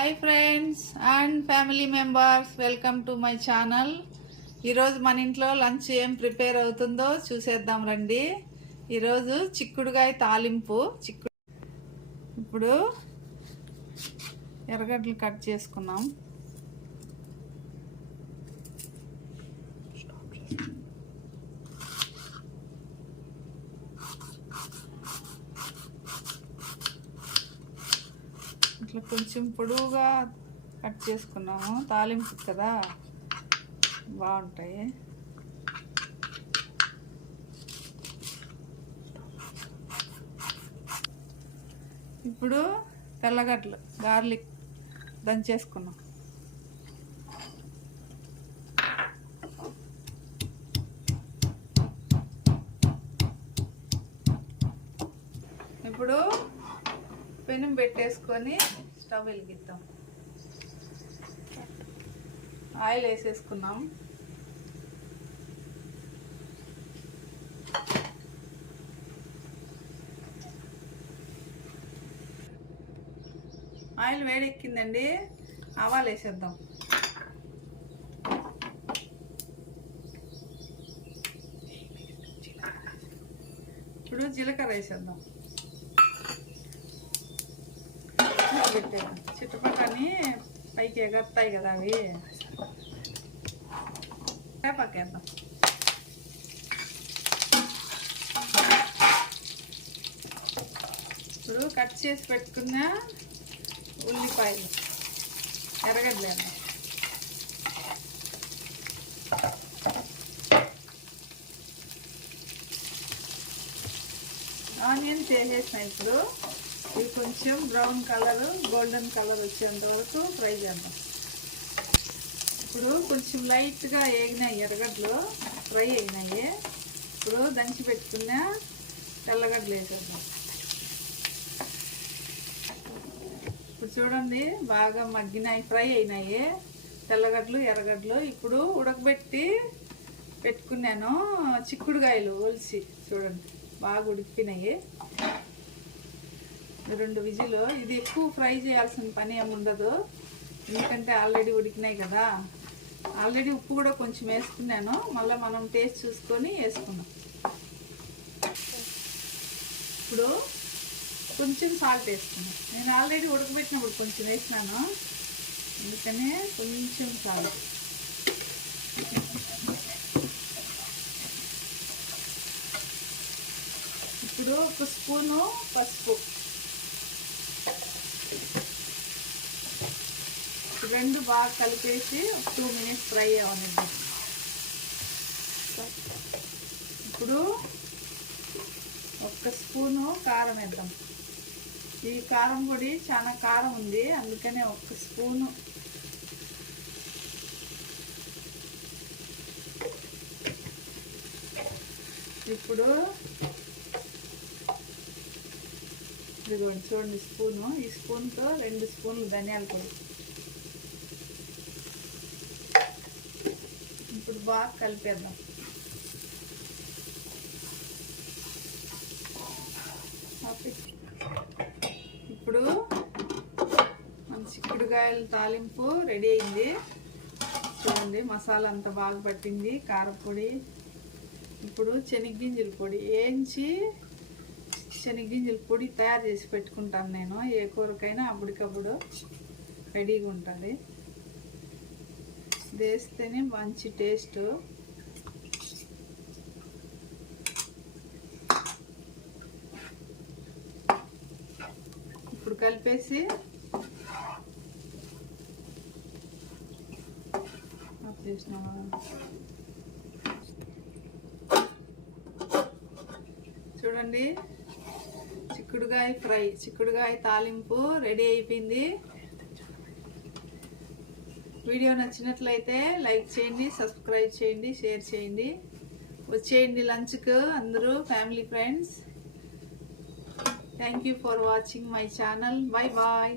Hi friends and family members, welcome to my channel. ఈరోజు మన ఇంట్లో లంచ్ ఏం ప్రిపేర్ అవుతుందో చూసేద్దాం రండి. ఈరోజు చిక్కుడుగాయ తాలింపు. ఇప్పుడు ఎర్రగడ్డలు కట్ చేసుకున్నాం. ఇట్లా కొంచెం పొడవుగా కట్ చేసుకున్నాము, తాలింపు కదా బాగుంటాయి. ఇప్పుడు తెల్లగడ్డలు గార్లిక్ దంచేసుకున్నాం. ఇప్పుడు పెనం పెట్టేసుకొని స్టవ్ వెలిగిద్దాం. ఆయిల్ వేసేసుకున్నాం. ఆయిల్ వేడెక్కిందండి, ఆవాలు వేసేద్దాం. ఇప్పుడు జీలకర్ర వేసేద్దాం. చిట్టుపక్కని పైకి ఎగరుతాయి కదా అవి, పక్కేద్దాం. ఇప్పుడు కట్ చేసి పెట్టుకున్న ఉల్లిపాయలు, ఎర్రగడ్డలు, ఆనియన్స్ వేసేసిన. ఇప్పుడు ఇవి కొంచెం బ్రౌన్ కలర్, గోల్డెన్ కలర్ వచ్చేంత వరకు ఫ్రై చేద్దాం. ఇప్పుడు కొంచెం లైట్గా వేగినాయి ఎర్రగడ్డలు, ఫ్రై అయినాయి. ఇప్పుడు దంచి పెట్టుకున్న తెల్లగడ్డలు వేసేద్దాం. ఇప్పుడు చూడండి, బాగా మగ్గినాయి, ఫ్రై అయినాయి తెల్లగడ్డలు, ఎర్రగడ్డలు. ఇప్పుడు ఉడకబెట్టి పెట్టుకున్నాను చిక్కుడుగాయలు ఒలిసి, చూడండి బాగా ఉడికినాయి. 2 విజిలు. ఇది ఎక్కువ ఫ్రై చేయాల్సిన పని ఏమి ఉండదు, ఎందుకంటే ఆల్రెడీ ఉడికినాయి కదా. ఆల్రెడీ ఉప్పు కూడా కొంచెం వేసుకున్నాను, మళ్ళీ మనం టేస్ట్ చూసుకొని వేసుకున్నాం. ఇప్పుడు కొంచెం సాల్ట్ వేసుకున్నాను. నేను ఆల్రెడీ ఉడకబెట్టినప్పుడు కొంచెం వేసినాను, అందుకనే కొంచెం సాల్ట్. ఇప్పుడు 1 స్పూను పసుపు, 2 బాగా కలిపేసి 2 మినిట్స్ ఫ్రై అవ్వనిద్దాం. ఇప్పుడు 1 స్పూను కారం వేద్దాం. ఈ కారం పొడి చాలా కారం ఉంది, అందుకనే 1 స్పూను. ఇప్పుడు ఇదిగోండి చూడండి స్పూను, ఈ స్పూన్తో 2 స్పూన్లు ధనియాల పొడి. ఇప్పుడు బాగా కలిపేద్దాం. ఇప్పుడు మన చిక్కుడుకాయల తాలింపు రెడీ అయింది. చూడండి మసాలా అంతా బాగా పట్టింది, కారపొడి. ఇప్పుడు శనగగింజల పొడి వేయించి, శనగగింజల పొడి తయారు చేసి పెట్టుకుంటాను నేను. ఏ కూరకైనా అప్పటికప్పుడు రెడీగా ఉంటుంది, వేస్తేనే మంచి టేస్ట్. ఇప్పుడు కలిపేసి చూడండి, చిక్కుడుగాయ ఫ్రై, చిక్కుడుగాయ తాలింపు రెడీ అయిపోయింది. వీడియో నచ్చినట్లయితే లైక్ చేయండి, సబ్స్క్రైబ్ చేయండి, షేర్ చేయండి. వచ్చేయండి లంచ్కు అందరూ, family friends. Thank you for watching my channel. Bye bye.